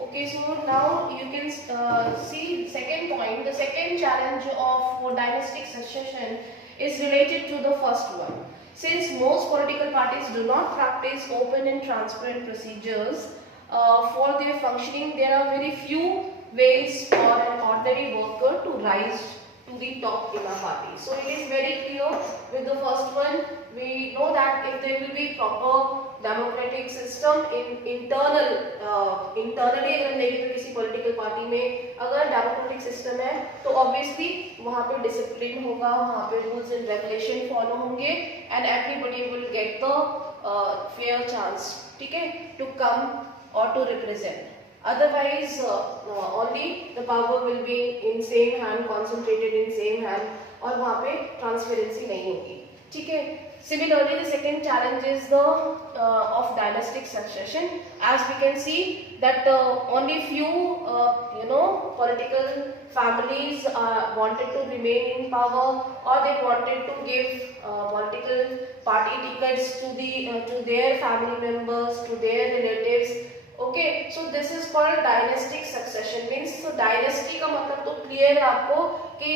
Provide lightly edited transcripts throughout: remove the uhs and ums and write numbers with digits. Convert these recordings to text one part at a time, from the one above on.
Okay, so now you can see second point. The second challenge of dynastic succession is related to the first one. Since most political parties do not practice open and transparent procedures for their functioning, there are very few ways for an ordinary worker to rise to the top in a party. So it is very clear with the first one. We know that if there will be proper democratic system internally अगर देखें तो किसी political party में अगर democratic system है तो ऑब्वियसली वहाँ पे डिसिप्लिन होगा, वहाँ पे रूल्स एंड रेगुलेशन फॉलो होंगे and everybody will get the fair chance, ठीक है, टू कम और to represent. Otherwise, only the power will be in same hand, concentrated in same hand, और वहाँ पे transparency नहीं होगी, ठीक है. Similarly, the second challenge is the of dynastic succession. As we can see that only few political families wanted to remain in power, or they wanted to give political party tickets to their family members, to their relatives. Okay, so this is called dynastic succession. Means so dynasty का मतलब तो clear है आपको कि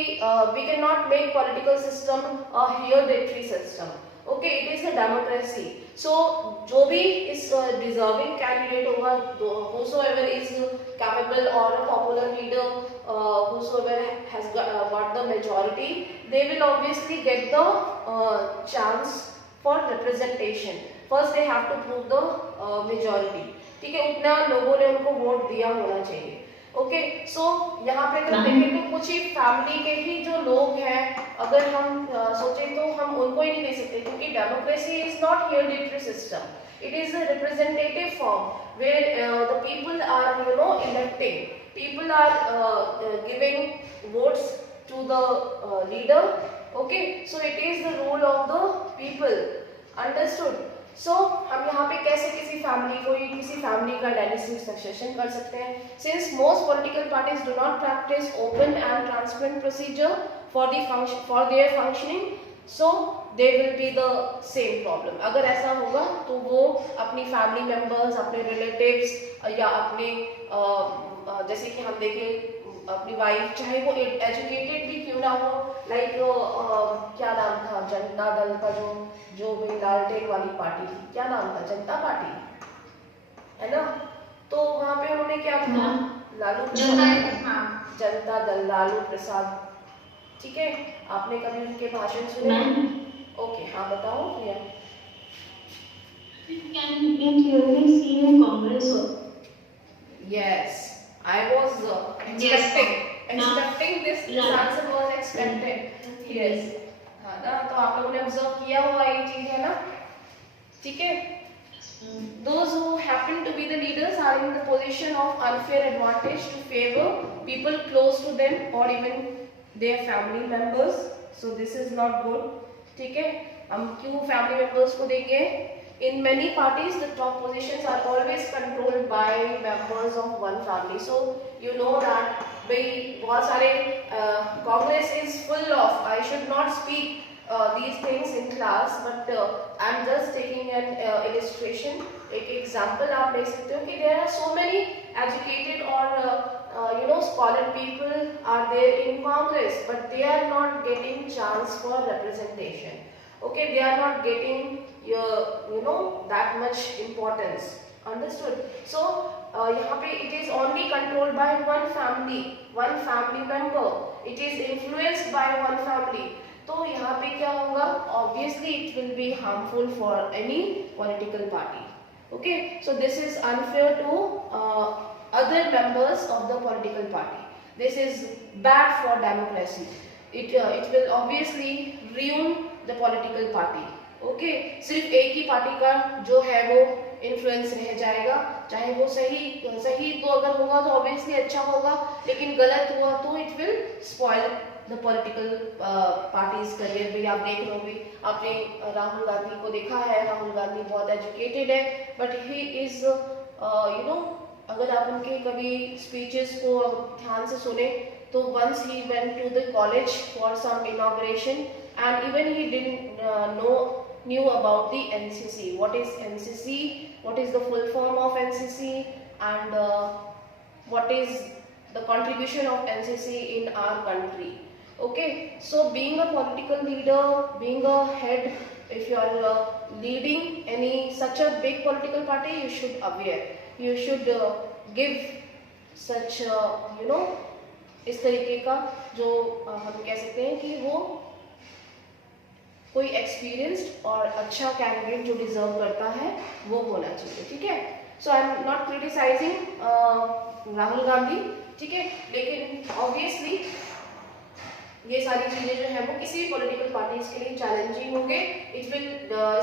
we cannot make political system a hereditary system. Okay, it is a democracy. So जो भी इस deserving candidate होगा, whosoever is capable or a popular leader, whosoever has got the majority, they will obviously get the chance for representation. First they have to prove the majority. ठीक है, उतना लोगों ने उनको वोट दिया होना चाहिए. ओके, सो यहाँ पे अगर देखें तो कुछ ही फैमिली के ही जो लोग हैं, अगर हम सोचें तो हम उनको ही नहीं दे सकते, क्योंकि democracy is not hereditary system. It is a representative form where the people are electing, people are giving votes to the leader. Okay, so it is the rule of the people. Understood. So हम यहाँ पे कैसे किसी फैमिली का dynastic succession कर सकते हैं. Since most political parties do not practice open and transparent procedure for their functioning, so they will be the same problem. अगर ऐसा होगा तो वो अपनी फैमिली मेंबर्स, अपने रिलेटिव्स या अपने जैसे कि हम देखें अपनी वाइफ, चाहे वो एजुकेटेड भी क्यों ना हो, लाइक क्या नाम था जनता दल का जो लालटेन वाली पार्टी थी, क्या नाम था, जनता पार्टी है ना. तो वहाँ पे उन्होंने क्या था, लालू प्रसाद, जनता दल, लालू प्रसाद. ठीक है, आपने कभी उनके भाषण सुने? ओके, हाँ बताओ भैया. Yes, I was expecting this answer was expected. Yes, हाँ ना, तो आप लोगों ने ऑब्जर्व किया हुआ ये चीज है ना. ठीक है. Those who happen to be the leaders are in the position of unfair advantage to favor people close to them or even their family members. So this is not good. ठीक है, हम क्यों family members को देंगे? In many parties, the top positions are always controlled by members of one family. So you know that भाई बहुत सारे Congress is full of, I should not speak these things in class, but I'm just taking an illustration. एक example आप ले सकते हो कि there are so many educated or scholar people are there in Congress, but they are not getting chance for representation. Okay, they are not getting that much importance. Understood? So यहाँ पे it is only controlled by one family member. It is influenced by one family. तो यहाँ पे क्या होगा? Obviously it will be harmful for any political party. Okay, so this is unfair to other members of the political party. This is bad for democracy. It will obviously ruin the political party. Okay, सिर्फ एक ही पार्टी का जो है वो इन्फ्लुएंस रह जाएगा, चाहे वो सही तो अगर होगा तो ऑब्वियसली अच्छा होगा, लेकिन गलत हुआ तो it will spoil the political parties career. भी आप देख लो, भी आपने राहुल गांधी को देखा है. राहुल गांधी बहुत एजुकेटेड है, बट ही इज अगर आप उनके कभी स्पीचेस को ध्यान से सुने तो once he went to the college for some inauguration and even he didn't knew about the NCC. What is NCC? What is the full form of NCC? and what is the contribution of NCC in our country. Okay, so being a political leader, being a head, if you are leading any such a big political party, you should aware, you should give such इस तरीके का जो हम कह सकते हैं कि वो कोई एक्सपीरियंस्ड और अच्छा कैंडिडेट जो डिजर्व करता है वो होना चाहिए, ठीक है। So I am not criticising Rahul Gandhi, ठीक है, लेकिन ऑब्वियसली ये सारी चीजें जो है वो किसी भी पॉलिटिकल पार्टीज के लिए चैलेंजिंग होंगे। It will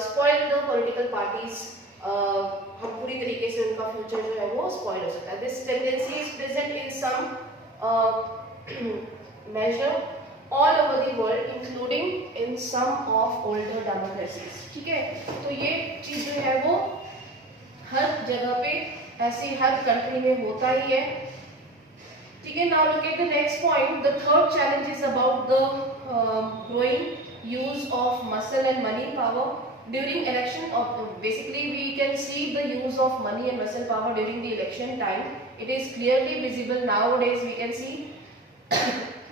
spoil the political parties, हम पूरी तरीके से उनका फ्यूचर जो है वो स्पॉइल हो सकता है। This tendency is present in some measure all over the world including in some of older democracies, ठीक है। तो ये चीज जो है वो हर जगह पे ऐसी हर कंट्री में होता ही है, ठीक है। Now look at the next point. The third challenge is about the growing use of muscle and money power during election. Basically we can see the use of money and muscle power during the election time. It is clearly visible nowadays, we can see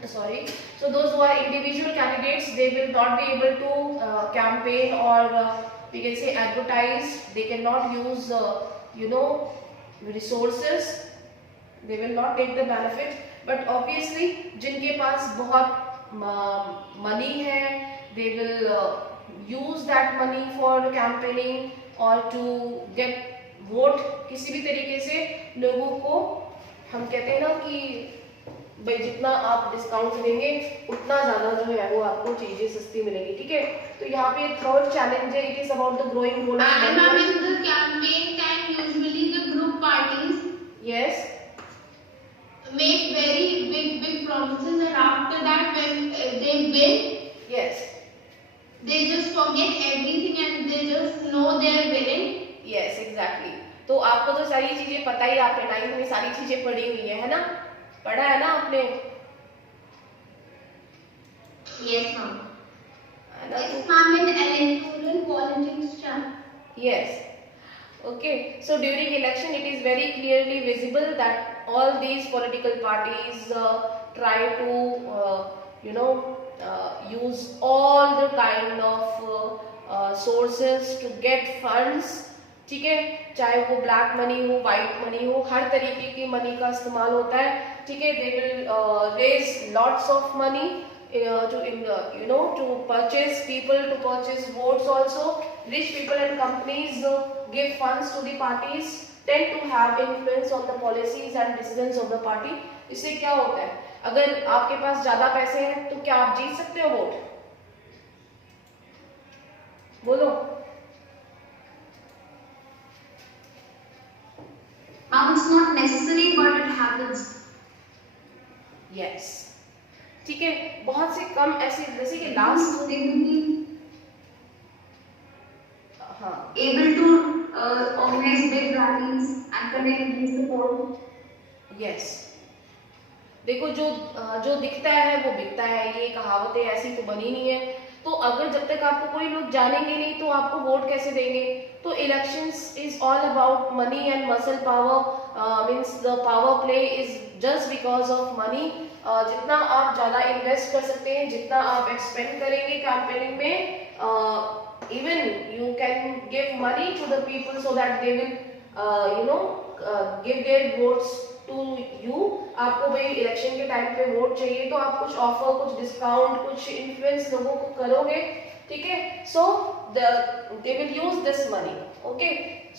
sorry, so those who are individual candidates, they will not be able to campaign or we can say advertise. They cannot use resources, they will not take the benefit. But obviously जिनके पास बहुत money है, they will use that money for campaigning or to get vote। किसी भी तरीके से लोगों को, हम कहते हैं ना कि भाई जितना आप डिस्काउंट देंगे उतना ज्यादा जो है वो आपको चीजें सस्ती मिलेगी, ठीक है। तो यहाँ पे थर्ड चैलेंज है, it is about the growing role of campaign can usually the group parties yes make very big promises, and after that when they win, yes they just forget everything and they just know they are winning. yes exactly। तो आपको तो सारी चीजें पता ही, आपने 9th में सारी चीजें पढ़ी हुई है ना, पढ़ा है ना आपने? Yes ma'am। Yes ma'am, in electoral politics chapter. Yes, okay, so during election it is very clearly visible that all these political parties try to use all the kind of sources to get funds, ठीक है। चाहे वो black money हो, white money हो, हर तरीके की मनी का इस्तेमाल होता है, ठीक है। They will raise lots of money to purchase people, to purchase votes also. Rich people and companies give funds to the parties, tend to have influence on the policies and decisions of the party। इससे क्या होता है, अगर आपके पास ज्यादा पैसे हैं तो क्या आप जीत सकते हो वोट? बोलो। Ma'am, it's not necessary but it happens. Yes, ठीक है। बहुत से कम ऐसे, जैसे कि लास्ट they will be हाँ able to organize big rallies and connect with the poor. Yes, देखो जो दिखता है वो बिकता है, ये कहावतें ऐसी तो बनी नहीं है। तो अगर जब तक आपको कोई लोग जानेंगे नहीं तो आपको वोट कैसे देंगे? तो elections is all about money and muscle power, means the power play is just because of money. जितना आप ज्यादा इन्वेस्ट कर सकते हैं, जितना आप एक्सपेंड करेंगे कैंपेनिंग में, even you can give money to the people so that they will give their votes to you. आपको भाई इलेक्शन के टाइम पे वोट चाहिए तो आप कुछ ऑफर, कुछ डिस्काउंट, कुछ इन्फ्लुएंस लोगों को करोगे, ठीक है। So they will use this money, okay.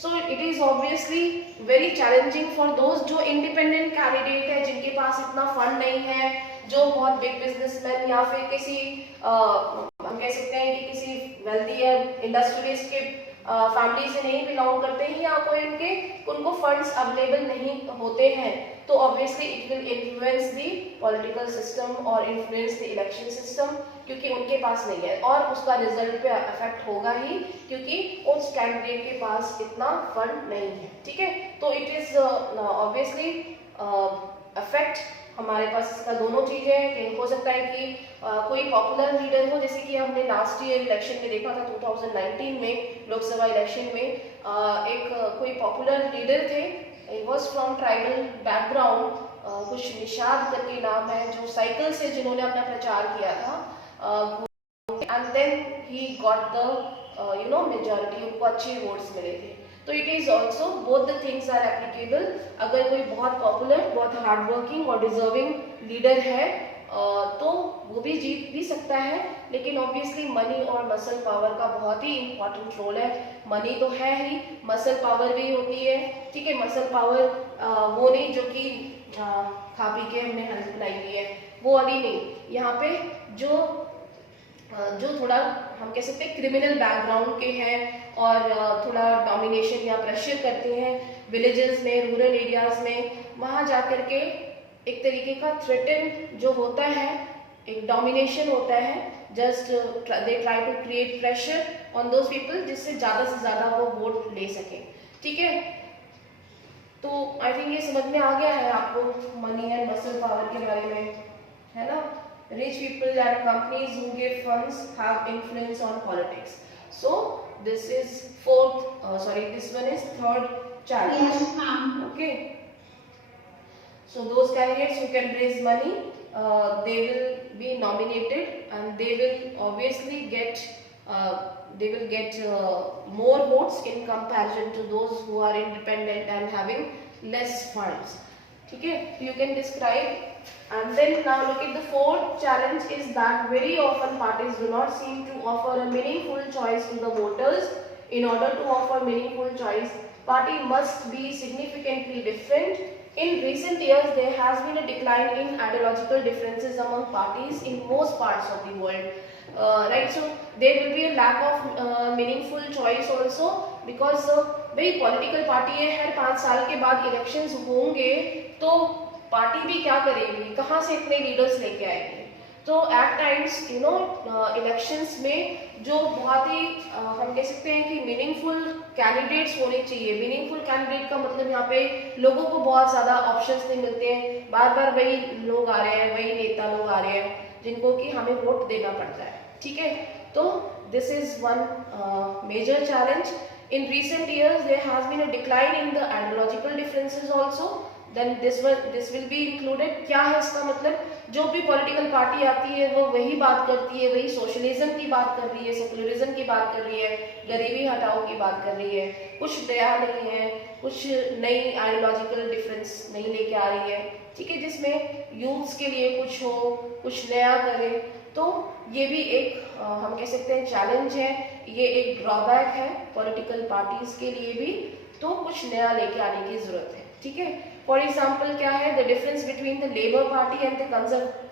So it is obviously very challenging for those जो इंडिपेंडेंट कैंडिडेट है, जिनके पास इतना फंड नहीं है, जो बहुत बिग बिजनेसमैन या फिर किसी हम कह सकते हैं कि किसी वेल्दी या इंडस्ट्रियलिस्ट के फैमिली से नहीं बिलोंग करते हैं, या कोई उनको फंड्स अवेलेबल नहीं होते हैं, तो obviously it will influence the political system और इन्फ्लुएंस द इलेक्शन सिस्टम, क्योंकि उनके पास नहीं है और उसका रिजल्ट पे अफेक्ट होगा ही, क्योंकि उस कैंडिडेट के पास इतना फंड नहीं है, ठीक है। तो इट इज ऑब्वियसली अफेक्ट, हमारे पास इसका दोनों चीजें हैं कि हो सकता है कि कोई पॉपुलर लीडर हो, जैसे कि हमने लास्ट ईयर इलेक्शन में देखा था 2019 में लोकसभा इलेक्शन में, एक कोई पॉपुलर लीडर थे he was from tribal background, कुछ निषाद करके नाम है, जो साइकिल से जिन्होंने अपना प्रचार किया था, and then he got the majority, उनको अच्छे वोट्स मिले थे। तो it is also both the things are applicable. अगर कोई बहुत पॉपुलर, बहुत हार्डवर्किंग और डिजर्विंग लीडर है तो वो भी जीत भी सकता है, लेकिन ऑब्वियसली मनी और मसल पावर का बहुत ही इंपॉर्टेंट रोल है। मनी तो है ही, मसल पावर भी होती है, ठीक है। मसल पावर वो नहीं जो कि खा पी के हमने हेल्थ बनाई हुई है, वो वाली नहीं। यहाँ पे जो थोड़ा हम कह सकते हैं क्रिमिनल बैकग्राउंड के हैं और थोड़ा डोमिनेशन या प्रेशर करते हैं विलेजेस में, रूरल एरियाज में, वहाँ जा कर के एक तरीके का थ्रेटन जो होता है, एक डोमिनेशन होता है, just they try to create pressure on those people, जिससे ज़्यादा से ज़्यादा वो वोट ले सकें, ठीक है। तो आई थिंक ये समझ में आ गया है आपको मनी एंड मसल पावर के बारे में, है ना। Rich people and companies who give funds have influence on politics. So this is this one is third challenge. Yes, ma'am. Okay. So those candidates who can raise money, they will be nominated and they will obviously get more votes in comparison to those who are independent and having less funds. Okay, you can describe. And then now look at the fourth challenge is that very often parties do not seem to offer a meaningful choice to the voters. In order to offer meaningful choice, party must be significantly different. In recent years, there has been a decline in ideological differences among parties in most parts of the world. Right, so there will be a lack of meaningful choice also because भाई political party है, हर 5 साल के बाद इलेक्शंस होंगे, तो पार्टी भी क्या करेगी, कहाँ से इतने लीडर्स लेके आएगी। तो एट टाइम्स इलेक्शंस में जो बहुत ही हम कह सकते हैं कि मीनिंगफुल कैंडिडेट्स होने चाहिए। मीनिंगफुल कैंडिडेट का मतलब यहाँ पे लोगों को बहुत ज़्यादा ऑप्शंस नहीं मिलते हैं, बार बार वही लोग आ रहे हैं, वही नेता लोग आ रहे हैं जिनको कि हमें वोट देना पड़ता है, ठीक है। तो this is one major challenge. In recent years, there has been a decline in the ideological differences also. Then this will be included. क्या है इसका मतलब, जो भी पॉलिटिकल पार्टी आती है वो वही बात करती है, वही सोशलिज्म की बात कर रही है, सेकुलरिज्म की बात कर रही है, गरीबी हटाओ की बात कर रही है, कुछ नया नहीं है, कुछ नई आइडियोलॉजिकल डिफरेंस नहीं लेके आ रही है, ठीक है, जिसमें यूथ्स के लिए कुछ हो, कुछ नया करे। तो ये भी एक हम कह सकते हैं चैलेंज है, ये एक ड्रॉबैक है पॉलिटिकल पार्टीज के लिए भी, तो कुछ नया लेके आने की जरूरत है, ठीक है। फॉर एग्जाम्पल क्या है, the difference between the labour party and the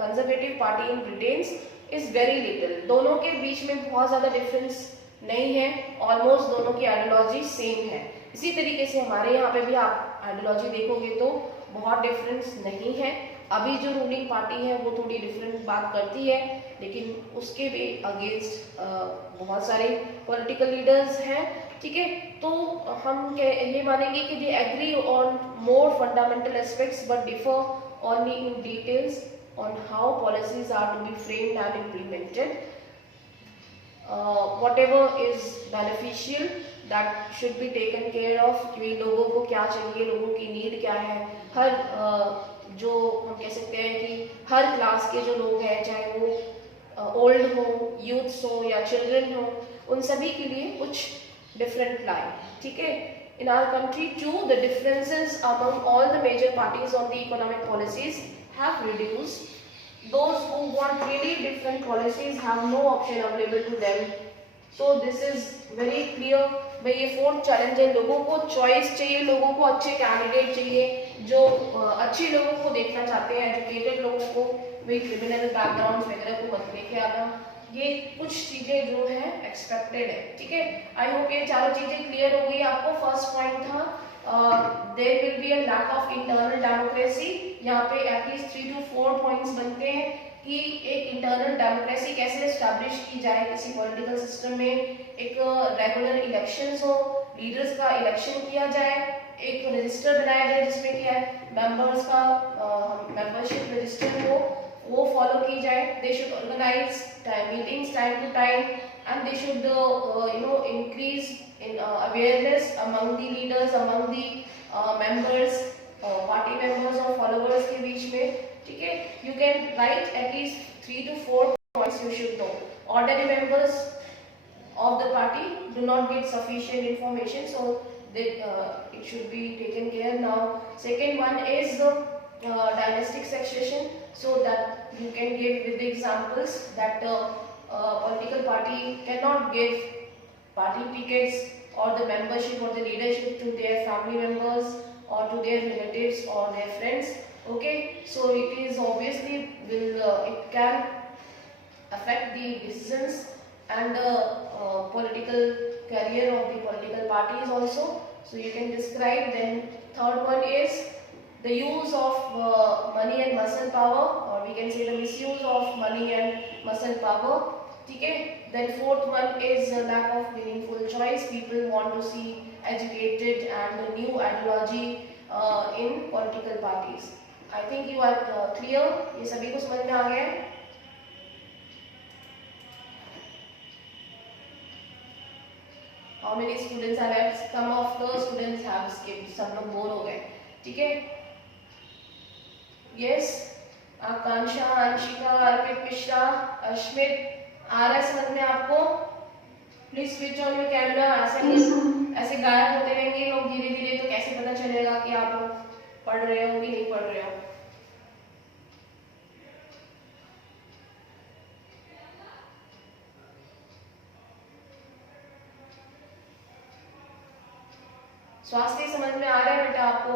conservative party in Britain is very little. दोनों के बीच में बहुत ज्यादा डिफरेंस नहीं है, ऑलमोस्ट दोनों की आइडियोलॉजी सेम है। इसी तरीके से हमारे यहाँ पे भी आप आइडियोलॉजी देखोगे तो बहुत डिफरेंस नहीं है। अभी जो रूलिंग पार्टी है वो थोड़ी डिफरेंट बात करती है, लेकिन उसके भी अगेंस्ट बहुत सारे पॉलिटिकल लीडर्स हैं, ठीक है। तो हम ये मानेंगे कि they agree on more fundamental aspects but differ only in details on how policies are to be framed and implemented. whatever is beneficial that should be taken care of, कि लोगों को क्या चाहिए, लोगों की नीड क्या है। हर जो हम कह सकते हैं कि हर क्लास के जो लोग हैं, चाहे वो ओल्ड हो, यूथ्स हो या चिल्ड्रन हो, उन सभी के लिए कुछ डिफरेंट लाइन, ठीक है। In our country too, the differences among all the major parties on the economic policies have reduced. Those who want really different policies have no option available to them. So this is very clear. भाई ये fourth challenge है, लोगों को चॉइस चाहिए, लोगों को अच्छे कैंडिडेट चाहिए, जो अच्छे लोगों को देखना चाहते हैं, एजुकेटेड लोगों को, भाई क्रिमिनल बैकग्राउंड वगैरह को मत लेके आना। ये कुछ चीजें जो है एक्सपेक्टेड है, ठीक है। आई होप ये चारों चीजें क्लियर हो गई आपको। फर्स्ट पॉइंट था there will be a lack of internal democracy. यहाँ पे एटलीस्ट 3 to 4 पॉइंट्स बनते हैं कि एक इंटरनल डेमोक्रेसी कैसे एस्टैब्लिश की जाए किसी पॉलिटिकल सिस्टम में। एक रेगुलर इलेक्शंस हो, लीडर्स का इलेक्शन किया जाए, एक रजिस्टर बनाया जाए जिसमें क्या है मेंबर्स का मेंबरशिप रजिस्टर हो, वो फॉलो की जाए। They should organize meetings time to time and they should increase in awareness among the leaders, among the members, party members और फॉलोअर्स के बीच में, ठीक है. You can write at least 3 to 4 points you should know. Ordinary members of the party do not get sufficient information, so it should be taken care. Now second one is the dynastic succession, so that you can give with the examples that political party cannot give party tickets or the membership or the leadership to their family members or to their relatives or their friends. Okay, so it is obviously it can affect the decisions and the political career of the political parties also. So you can describe. Then third one is the use of money and muscle power, or we can say the misuse of money and muscle power. Okay. Then fourth one is a lack of meaningful choice. People want to see educated and a new ideology in political parties. I think you are clear. ये सभी को समझ में आ गया है? How many students are left? Some of the students have skipped. सब लोग बोर हो गए. ठीक है? Yes. आकांक्षा, अंशिका, अर्पित मिश्रा, अश्मित, आ रहा है समझ में आपको? Please switch on your camera. ऐसे गायब होते रहेंगे लोग धीरे धीरे, तो कैसे पता चलेगा कि आप पढ़ रहे हो कि नहीं पढ़ रहे हो? स्वास्थ्य समझ में आ रहा है बेटा आपको?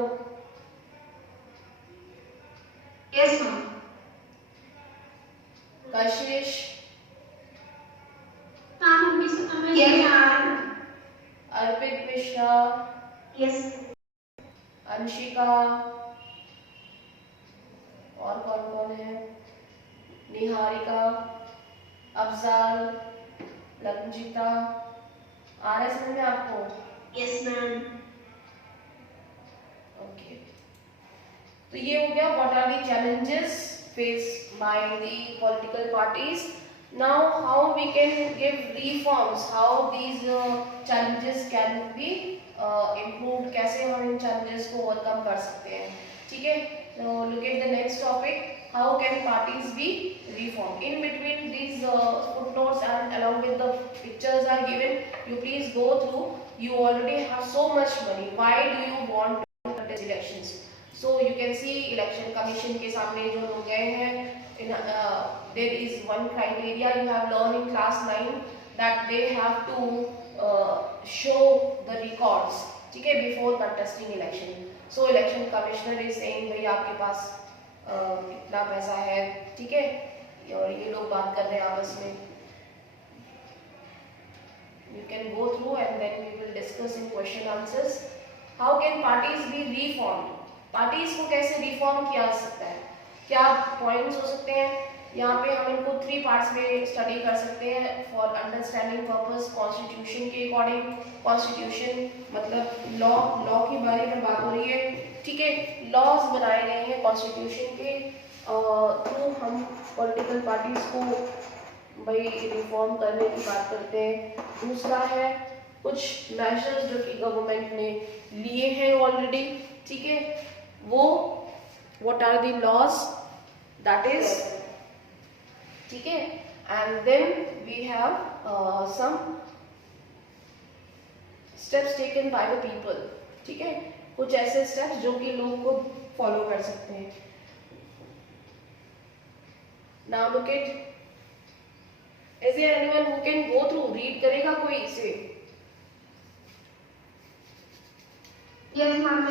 Yes, ma'am. कशिश, Yes, ma'am. अर्पित मिश्रा, Yes. अंशिका, और कौन कौन है? निहारिका, अफजाल, लग्नजिता, आ रहा है समझ में आपको? Yes, ma'am. ओके, तो ये हो गया what are the challenges faced by the political parties. Now how we can give reforms, how these challenges can be improved, कैसे हम इन चैलेंजेस को ओवरकम कर सकते हैं. ठीक है, so look at the next topic. How can parties be reformed? In between these footnotes and along with the pictures are given, you please go through. You already have so much money. Why do you want to contest elections? So you can see election commission के सामने जो लोग गए हैं, there is one criteria you have learned in class 9 that they have to show the records. ठीक है, before contesting election. So election commissioner is saying भाई आपके पास कितना पैसा है, ठीक है, और ये लोग बात कर रहे हैं आपस में. You can go through and then we will discuss in question answers. How can parties be reformed? Parties को कैसे reform किया जा सकता है? क्या points हो सकते हैं? यहाँ पे हम इनको 3 parts में study कर सकते हैं. For understanding purpose, constitution के according, constitution मतलब law के बारे में बात हो रही है. ठीक है, laws बनाए गए हैं constitution के थ्रू. हम political parties को भाई रिफॉर्म करने की बात करते हैं. दूसरा है कुछ मेजर्स जो कि गवर्नमेंट ने लिए हैं ऑलरेडी. ठीक है, वो what are the laws, that is, ठीक है, and then we have some steps taken by the people. ठीक है, कुछ ऐसे स्टेप्स जो कि लोग को फॉलो कर सकते हैं. Now look at, is there anyone who can go through, read करेगा कोई इसे? Yes, ma'am.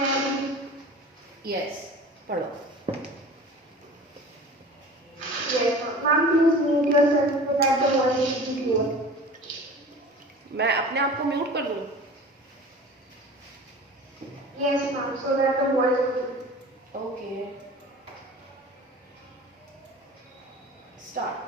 Yes, पढ़ो. Yes, ma'am. Please mute yourself so that the voice is clear. मैं अपने आप को म्यूट कर दूं? Yes, ma'am. So that the voice is clear. Okay. Start.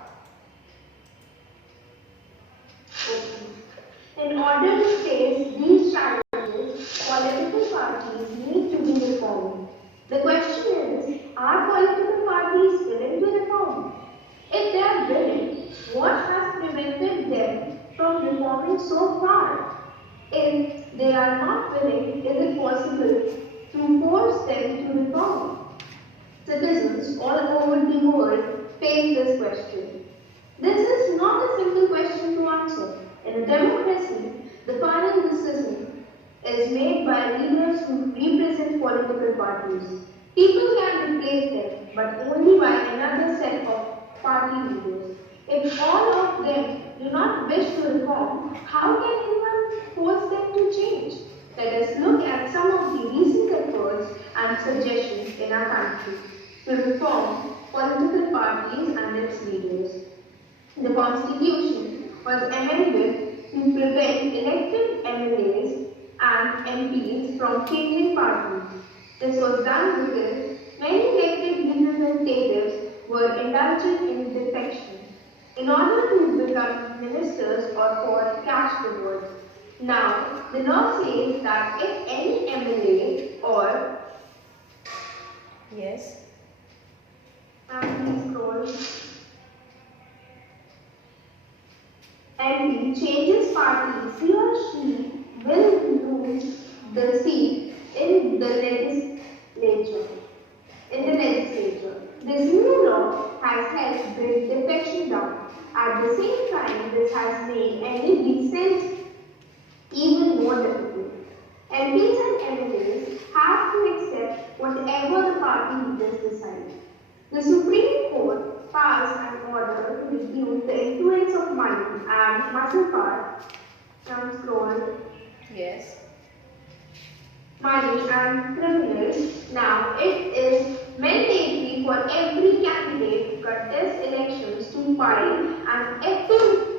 In order to face these challenges, political parties need to be reformed. The question is, are political parties willing to reform? If they are willing, what has prevented them from reforming so far? If they are not willing, is it possible the world face this question. This is not a simple question to answer. In a democracy, the final decision is made by leaders who represent political parties. People can replace them, but only by another set of party leaders. If all of them do not wish to reform, how can anyone force them to change? Let us look at some of the recent efforts and suggestions in our country to reform political parties and its leaders. The Constitution was amended to prevent elected MLAs and MPs from changing parties. This was done because many elected representatives were indulgent in defection in order to become ministers or for cash rewards. Now, the law says that if any MLA or Yes. MP changes parties, he or she will lose the seat in the legislature. This new law has helped bring defection down. At the same time, this has made any dissent even more difficult. MPs and MLAs have to accept whatever the party leaders decide. The Supreme Court passed an order to reduce the influence of money and muscle power. Yes. Money and criminals. Now it is mandatory for every candidate to contest elections to file an affidavit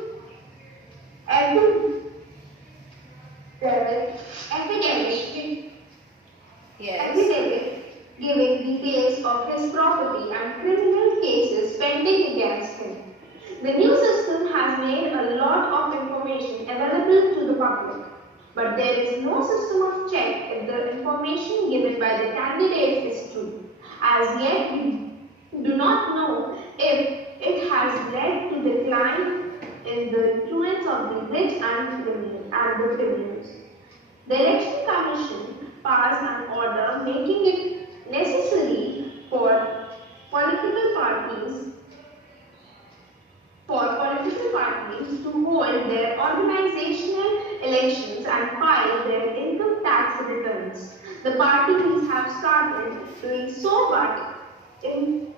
giving details of his property and criminal cases pending against him. The new system has made a lot of information available to the public, but there is no system of check if the information given by the candidate is true. As yet, we do not know if it has led to decline in the influence of the rich and the criminals. The Election Commission passed an order making it necessary for political parties to hold their organizational elections and file their income tax returns. The parties have started doing so, but in